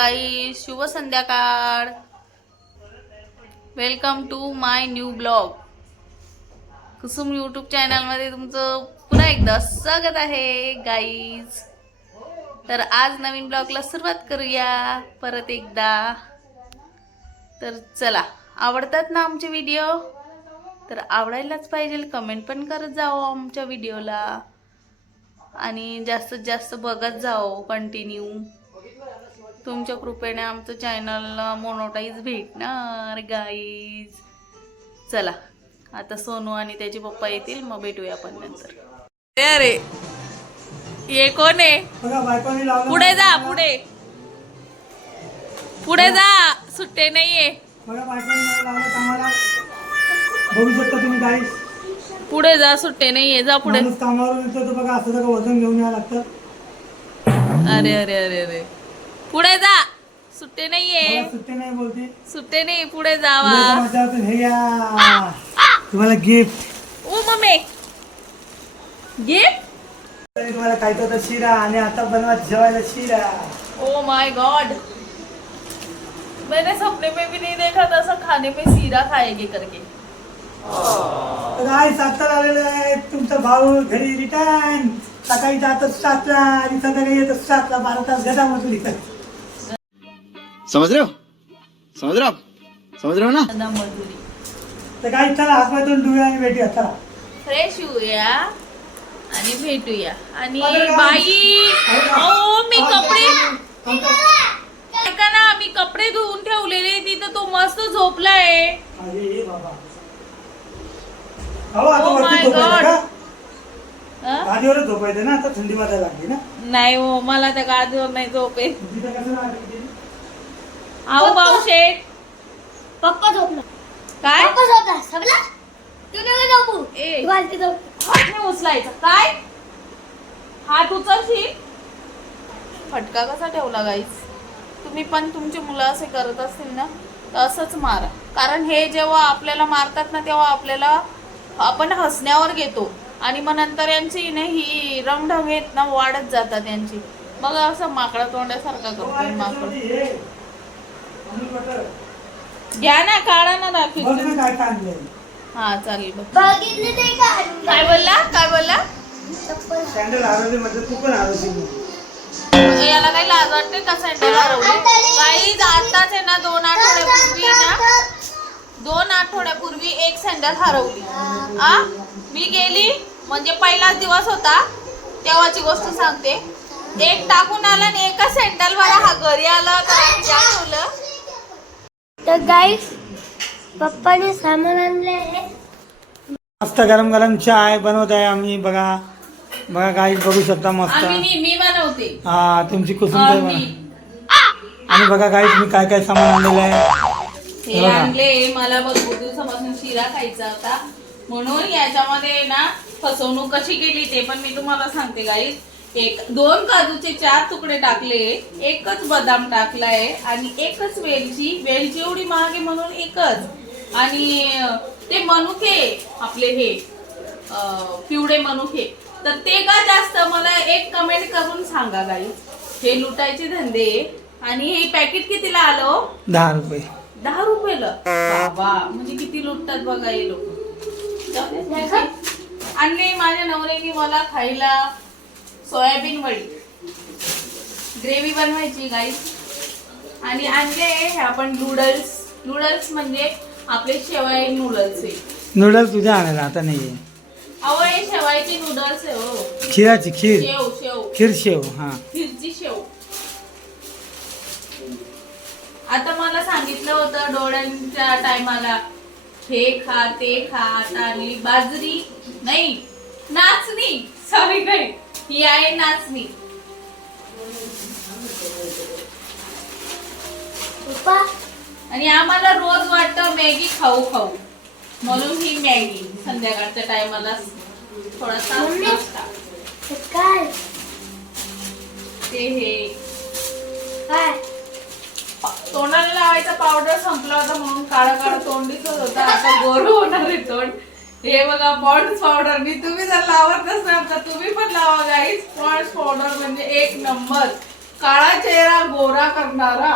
गाई शुभ संध्याकाळ. Welcome to my new blog Kusum YouTube चॅनलमध्ये तुमचं पुन्हा एकदा स्वागत आहे गाईज तर आज नवीन ब्लॉगला सुरुवात करूया परत एकदा. तर चला आवडतात ना आमचे व्हिडिओ तर आवडायलाच पाहिजे कमेंट पण करत जाओ आमच्या व्हिडिओला आणि जास्तीत जास्त बघत जाओ कंटिन्यू तुमच्या कृपेने आमचं चॅनलला मोनोटाईज भेटणार गाईज चला आता सोनू आणि त्याचे पप्पा येतील मग भेटूया आपण नंतर. अरे. ये कोण आहे? पुढे जा पुढे. पुढे जा. सुट्टे नाहीये. पुढे जा सुट्टे नाहीये. जा पुढे. अरे अरे अरे अरे. पुढे जा. सुट्टे नाहीये. सुट्टी नाही बोलते. सुट्टे नाही पुढे जावा. हे या. तुम्हाला गिफ्ट ओ मम्मी. गिफ्ट तुम्हाला होतं शिरा आणि आता बनवा जेवायला शिरा. ओ माय गॉड मैंने सपने में भी नहीं देखा था सब खाने में सीरा खाएंगे करके. गाईस आता आलेलं आहे. तुमचा भाऊ घरी रिटर्न सकाळी जातो सातला आणि संध्याकाळी येतो सातला. बारा तास गदा मजूर इथं. समझ रहे हो? समझ रहे हो आप? समझ रहे हो ना? धंदा मजुरी तर गाईस चला डुळ्या आणि भेटूया चला. फ्रेश होऊया आणि भेटूया. आणि अरे. बाई ओ मी कपडे अरे ऐका ना मी कपडे धुवून ठेवलेले तिथं तो मस्त झोपलाय. बाबा. हो आता Oh वरती झोपायचं God. का? हं? गादीवरच झोपायचं ना आता थंडी वाजायला लागली ना. नाही हो मला त्या गादीवर नाही झोपे तिथं कसं लागली? आहो पावशेट पप्पा झोपला. काय? पप्पा झोपला. समजला तू नका झोपू? ए. झोप. हात नाही उचलायचा. काय? हात उचलशील? फटका कसा ठेवला गाईस तुम्ही पण तुमची मुलं असे करत असतील ना तर असंच मारा. कारण हे जेव्हा आपल्याला मारतात ना तेव्हा आपल्याला आपण हसण्यावर घेतो. आणि मग नंतर यांची ना ही रंगढंग येत ना वाढत जातात यांची. मग असं माकडा तोंड्यासारखा हो, करतो माकड. घ्या ना काढा ना दाखवी काय. हा चालेल बघ. बघितलं ते का? काय बोलला? काय बोलला? चप्पल सँडल हरवले म्हणजे तू पण हरवशील. याला काही लाज वाटते का सँडल हरवली? काही आताच आहे ना दोन आठवड्यापूर्वी ना. दोन आठवड्यापूर्वी एक सँडल हरवली. आ? मी गेली म्हणजे पहिलाच दिवस होता. तेव्हाची गोष्ट सांगते. एक टाकून आला आणि एका सँडल वर हा घरी आला तर तर गाईस पप्पाने सामान आणले आहे. मस्त गरम गरम चाय बनवत आहे आम्ही. बघा बघा काही बघू शकता मस्त. आम्ही बनवते. हा तुमची कुसुम ताई आम्ही. बना आणि बघा काही मी काय काय सामान आणलेलं आहे. हे बघा. आणले मला भरपूर दिवसापासून शिरा खायचा होता. म्हणून याच्यामध्ये ना फसवणूक कशी केली ते पण मी तुम्हाला सांगते गाई एक दोन काजूचे चार तुकडे टाकले एकच बदाम टाकलाय आणि एकच वेलची वेलची एवढी महाग आहे म्हणून एकच. आणि ते मनुके आपले हे पिवळे मनुके. तर ते का जास्त? मला एक कमेंट करून सांगा गाई हे लुटायचे धंदे आणि हे पॅकेट कितीला आलं हो? दहा रुपये. दहा रुपयाला? बाबा म्हणजे किती लुटतात बघा हे लोक. आणि माझ्या नवऱ्याने मला खायला सोयाबीन वडी. ग्रेव्ही बनवायची गाई आणि आणले हे आपण नूडल्स नूडल्स म्हणजे आपले शेवाय नूडल्स आहे. नूडल्स तुझ्या आणायला आता नाहीये. अहो हे शेवायचे नूडल्स आहे हो. खिराची खीर. शेव शेव. खीर शेव हा. खिरची शेव. आता मला सांगितलं होतं डोळ्यांच्या टायमाला हे खा ते खा आता आली बाजरी. नाही नाचणी. सॉरी नाही ही आहे नाचणी आणि आम्हाला रोज वाटतं मॅगी खाऊ खाऊ. म्हणून ही मॅगी संध्याकाळच्या टायमाला थोडासा काय? ते हे. काय? तोंडाला लावायचा पावडर संपला होता म्हणून काळा काळा तोंड दिसत होता. आता गोर होणार आहे तोंड. हे बघा पॉन्ड्स पावडर मी तुम्ही जर लावत नसाल तर तुम्ही पण लावा गाईस पॉन्ड्स पावडर म्हणजे एक नंबर काळा चेहरा गोरा करणारा.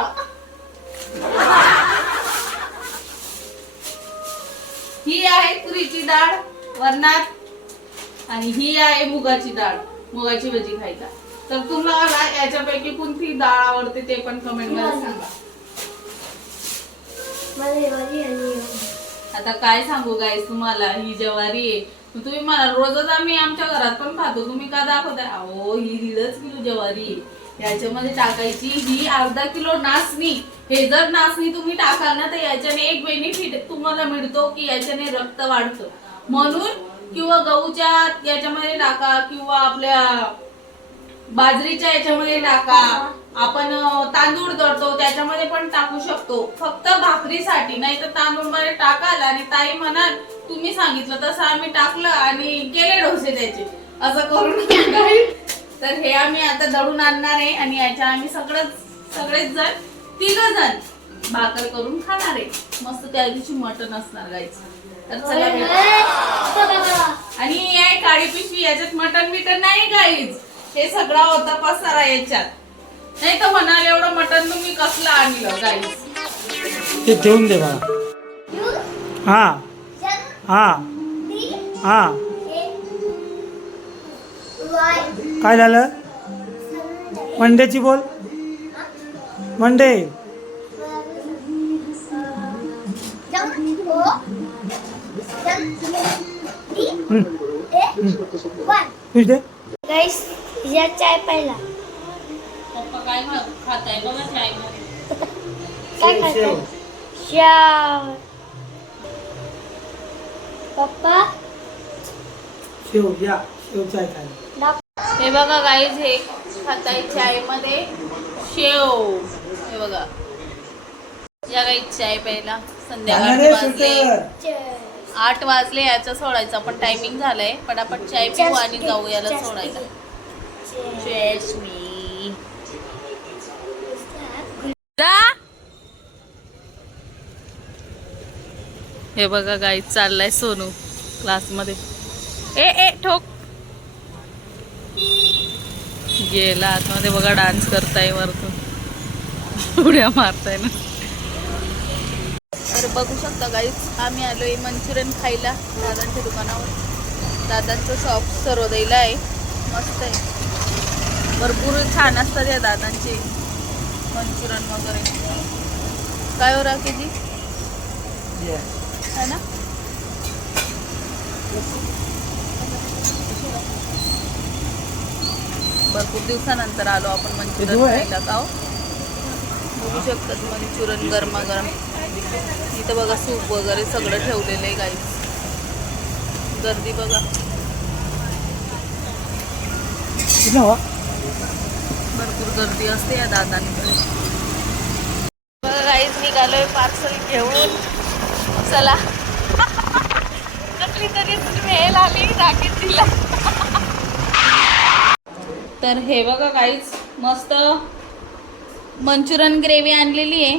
ही आहे तुरीची डाळ वरणात. आणि ही आहे मुगाची डाळ. मुगाची भजी खायला. तर तुम्हाला याच्यापैकी कोणती डाळ आवडते ते पण कमेंटमध्ये सांगा. आता काय सांगू गाईस तुम्हाला? ही ज्वारी आहे. तुम्ही मला रोजच आम्ही आमच्या घरात पण खातो. तुम्ही का दाखवताय? अहो ही दीडच किलो ज्वारी याच्यामध्ये टाकायची ही अर्धा किलो नाचणी. हे जर नाचणी तुम्ही टाकाल ना तर याच्याने एक बेनिफिट तुम्हाला मिळतो की याच्याने रक्त वाढतं. म्हणून किंवा गहूच्या याच्यामध्ये टाका किंवा आपल्या बाजरीच्या याच्यामध्ये टाका. आपण तांदूळ दळतो त्याच्यामध्ये पण टाकू शकतो. फक्त भाकरीसाठी नाही तर तांदूळमध्ये टाकाल आणि ताई म्हणाल तुम्ही सांगितलं तसं आम्ही टाकलं आणि केले डोसे त्याचे असं करून तर हे आम्ही आता दळून आणणार आहे आणि याच्या आम्ही सगळं सगळेच जण तिघ जण भाकर करून खाणार आहे. मस्त त्या दिवशी मटण असणार गायचं तर चला भेटू. आणि ही आहे काळी पिशवी याच्यात मटन बिटन नाही काहीच हे सगळा होता पसारा याच्यात. नाही तर म्हणाल एवढं मटन तुम्ही कसलं आणलं गाईज ते ठेवून दे बघा हा. हा. हा. काय झालं? मंडेची बोल. मंडे. गाईस या चाय पाहिला काय खाताय? बघा चाय काय श्याव पप्पा? शेव या. शेव चाय खायला हे बघा गाईज हे खाताय चायमध्ये शेव. हे बघा. या गाईज चाय प्यायला. संध्याकाळी वाजले. आठ वाजले याचा सोडायचा. पण टायमिंग झालंय पटापट चाय पिऊ आणि जाऊ याला सोडायला. चष्मी जा हे बघा गाई चाललाय सोनू क्लासमध्ये ए ए ठोक. गेला आतमध्ये बघा डान्स करताय वरतून. उड्या मारताय ना. तर बघू शकता गाईच आम्ही आलोय मंचुरियन खायला दादांच्या दुकानावर. दादांचं शॉप सर्वोदयला आहे. मस्त आहे. भरपूर छान असतात या दादांची. मंचुरियन वगैरे काय हो राकेजी है ना? भरपूर दिवसानंतर आलो आपण मंचुरियन? खायला का हो? बघू शकतात मंचुरियन गरमागरम. इथं बघा सूप वगैरे सगळं ठेवलेलं आहे गाईस गर्दी बघा. भरपूर गर्दी असते या दादांकडे. बघा गाईज निघालोय पार्सल घेऊन. चला. कसली तरी वेळ आली राखीत तिला तर हे बघा गाईज मस्त मंचुरियन ग्रेव्ही आणलेली आहे.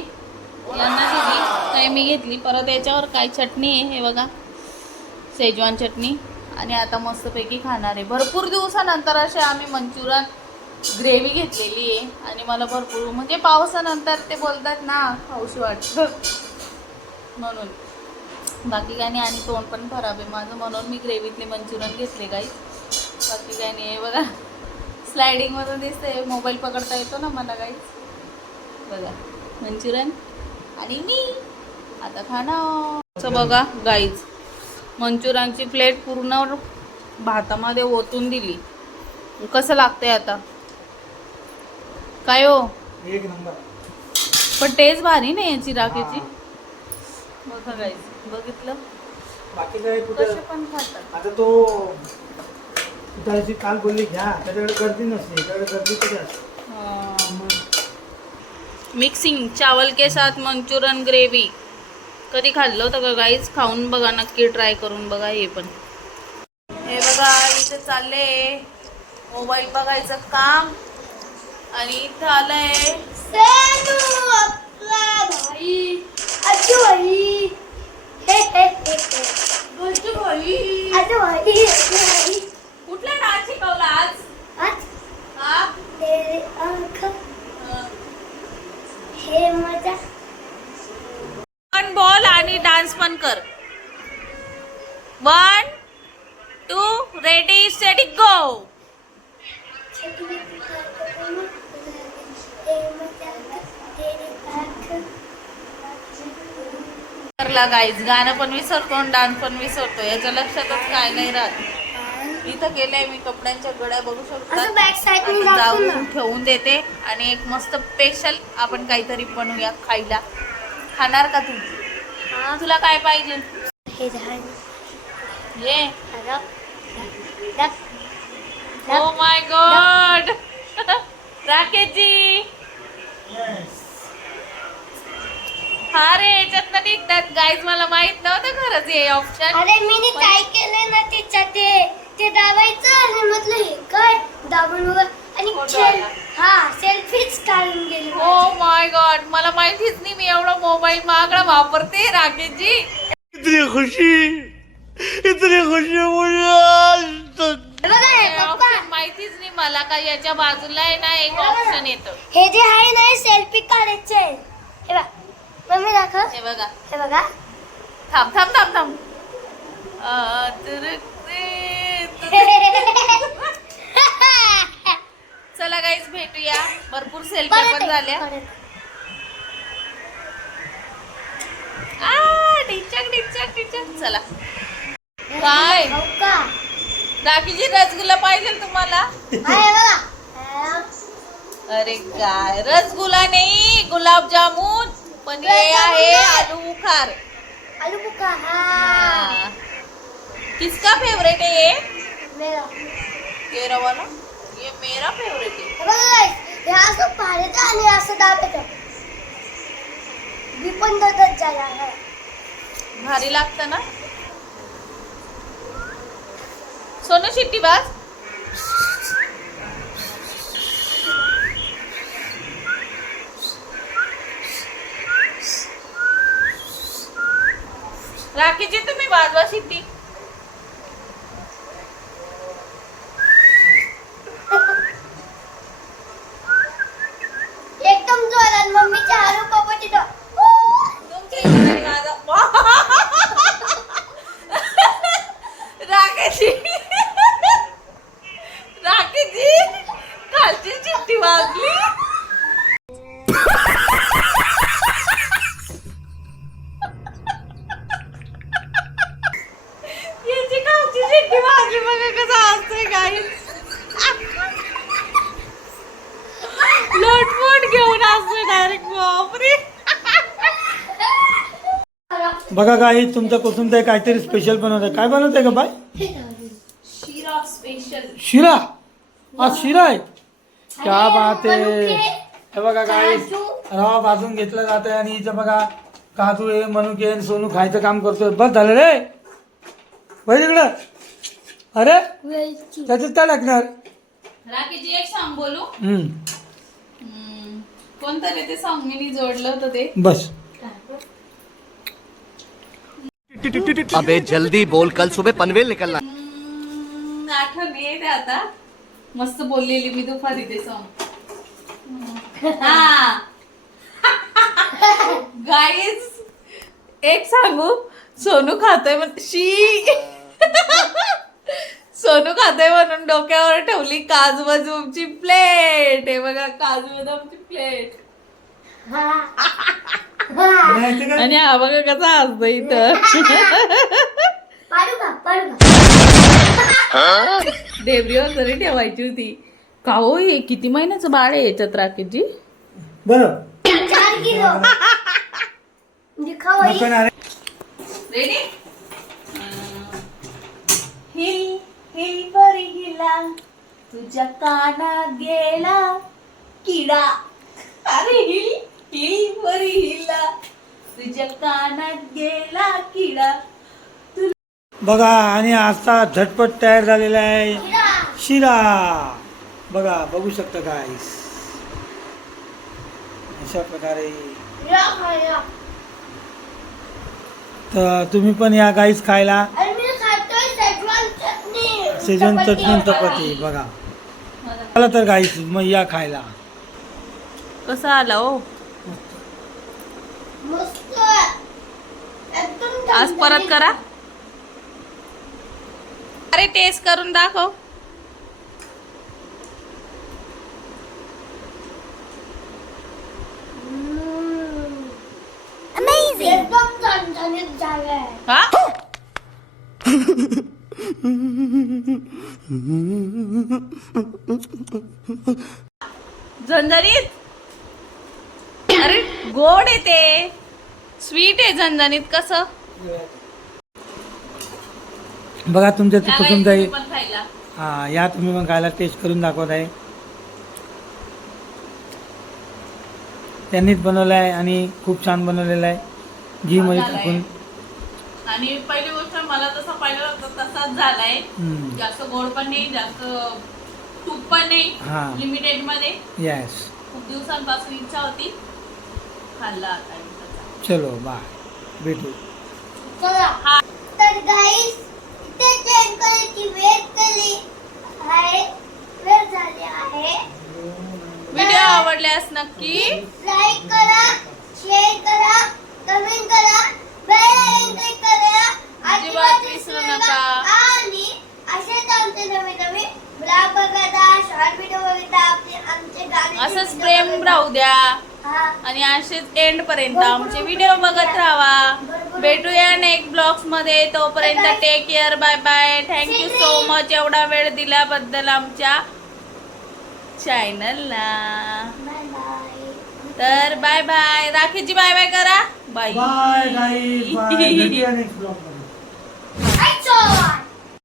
यांना दिली काही मी घेतली. परत याच्यावर काय चटणी आहे हे बघा. सेजवान चटणी. आणि आता मस्तपैकी खाणार आहे. भरपूर दिवसानंतर असे आम्ही मंचुरियन ग्रेव्ही घेतलेली आहे आणि मला भरपूर म्हणजे पावसानंतर ते बोलतात ना खाऊशी वाटतं. म्हणून. बाकी काही नाही आणि तोंड पण खराब आहे. माझं म्हणून मी ग्रेव्हीतले मंचुरियन घेतले काही बाकी काही नाही आहे बघा. स्लायडिंगमधून दिसते मोबाईल पकडता येतो ना मला काही बघा. मंचुरियन आणि मी. आता खाणं असं बघा गाईज मंचुरियनची प्लेट पूर्ण भातामध्ये ओतून दिली. कसं लागतंय आता? काय हो? एक नंबर. पण टेस्ट भारी नाही याची राखेची. बघा गाईज बघितलं? बाकी काय कसे कुठं पण खातात. आता तो त्याची काल बोलली घ्या त्याच्याकडे गर्दी नसते त्याच्याकडे गर्दी कधी असते? मिक्सिंग चावल के साथ मंचुरियन ग्रेव्ही कधी खाल्लं होतं का गाईज खाऊन बघा नक्की ट्राय करून बघा हे पण. हे बघा इथे चालले. मोबाईल बघायचं काम. आणि इथं आलंय कुठला डान्स शिकवला आज? हा? हे? मजा. पण बॉल आणि डान्स पण कर. One two ready set go. करला गाईज गाणं पण विसरतो आणि डान्स पण विसरतो. याच्या लक्षातच काय नाही राहत. इथं गेलंय मी कपड्यांच्या गड्या बघू शकतो. जाऊन ठेवून देते. आणि एक मस्त स्पेशल आपण काहीतरी बनवूया खायला. खाणार का तू? तुला काय पाहिजे? हे ओ माय गॉड राकेशजी. हा रे याच्यात निघतात. गाईज मला माहीत नव्हतं खरंच हे ऑप्शन अरे मी काय केलंय ना त्याच्यात ते? ते दाबायचं आणि म्हटलं हे काय दाबून वर आणि फोटो आला. हा सेल्फीच काढून गेली ओ माय गॉड मला माहितीच नाही मी एवढा मोबाईल महागडा वापरते राकेशजी इतनी खुशी इतनी खुशी मुझे आज तक. हे बघा हे हे पप्पा. ऑप्शन माहितीच नाही मला का याच्या बाजूला आहे ना एक ऑप्शन येतं. हे जे आहे ना सेल्फी काढायचे. हे बघा. मम्मी दाखव. हे बघा. हे बघा. थांब थांब थांब थांब. चला गाईज भेटूया. भरपूर सेल्फी पण झाल्या. टिचक टिचक टिचक चला. काय? राखीची रसगुल्ला पाहिजे तुम्हाला. अरे काय? रसगुल्ला नाही गुलाबजामुन. पण हे आहे आलू बुखार. आलू हा. हाँ। किसका फेवरेट है? ये मेरा. तेरा वाला ये मेरा फेवरेट है हे बघा हे असं आणि असं मी पण आहे. भारी लागतं ना? सोनू शिट्टी बाज. राखीची तुम्ही वाजवा शिट्टी एकदम जोरात इकडे वाजवा. राकेशजी राकेशजी खालची चिठ्ठी वाजली याची खालची चिठ्ठी वाजली बघा कसं असतंय काही लोटमोट घेऊन असतोय डायरेक्ट बापरे बघा काही तुमच्या कुसुम ते काहीतरी स्पेशल बनवत काय बनवते का बाय शिरा स्पेशल शिरा? आज शिरा आहे? क्या बात आहे. हे बघा काय रवा भाजून घेतलं जात आहे आणि इथं बघा काजू आहे मनुके आहे, सोनू खायचं काम करतोय. बस झालं रे. बघ इकडं अरे त्याच्यात काय लागणार राकेशजी एक सांग बोलू. हम्म, हम्म, कोणतं रे ते सांग मी जोडलं होतं ते. बस. अबे जल्दी बोल कल सुबह पनवेल निकलना। आठवण येते आता। मस्त बोललेली मी दुपारी ते सॉन्ग गाईज एक सांगू सोनू खातोय म्हण शी. सोनू खातोय म्हणून डोक्यावर ठेवली काजू बदामची प्लेट हे बघा काजू बदामची प्लेट का? आणि हा बघा कसा असतो इथं. पाडू का? पाडू का? देवरीवर तरी ठेवायची होती. का हो हे किती महिन्याचं बाळ आहे याच्यात राकेशजी? बरं. चार किलो. दिखाओ रेडी? हिल हिल बरी हिला. तुझ्या कानात गेला किडा. अरे हिल? हिल बरी हिला तुझ्या कानात गेला किडा. बघा आणि आता झटपट तयार झालेला आहे शिरा. बघा बघू शकता काय अशा प्रकारे. तर तुम्ही पण या गाईस खायला. चपाती. चटणी चपाती बघा. चला तर गाईस मग या खायला. कसा आला हो मस्त आज परत करा. अरे टेस्ट करून दाखव. हा? झणझणीत? अरे गोड आहे ते. स्वीट आहे झणझणीत कसं? बघा तुमच्या जाईल पण खायला. हा या तुम्ही मग खायला टेस्ट करून दाखवत आहे. त्यांनीच बनवलं आहे आणि खूप छान बनवलेलं आहे. घी मध्ये. टाकून. आणि पहिली गोष्ट मला तसा पाहिलं तसाच झालाय. जास्त गोड पण नाही जास्त तूप पण नाही हा. लिमिटेडमध्ये. येस खूप दिवसांपासून इच्छा होती. खाल्ला. चलो बाय भेटू. चला हा. तर गाईस इथे चेंज करायची वेळ केली आहे? वेळ झाली आहे. व्हिडिओ आवडल्यास नक्की लाईक करा शेअर करा कमेंट करा बेल आयकॉन क्लिक करा. अजिबात विसरू नका. आणि असेच आमचे नवीन नवीन ब्लॉग बघता शॉर्ट व्हिडिओ बघता आपले आमचे गाणे असंच प्रेम राहू द्या. आणि असेच एंड पर्यंत आमचे व्हिडिओ बघत राहा भेटूया नेक्स्ट ब्लॉग्समध्ये. तोपर्यंत take care bye bye thank you so much एवढा वेळ दिल्याबद्दल आमच्या चॅनलला बाय बाय तर बाय बाय राखीची बाय बाय करा बाय बाय नेक्स्ट ब्लॉग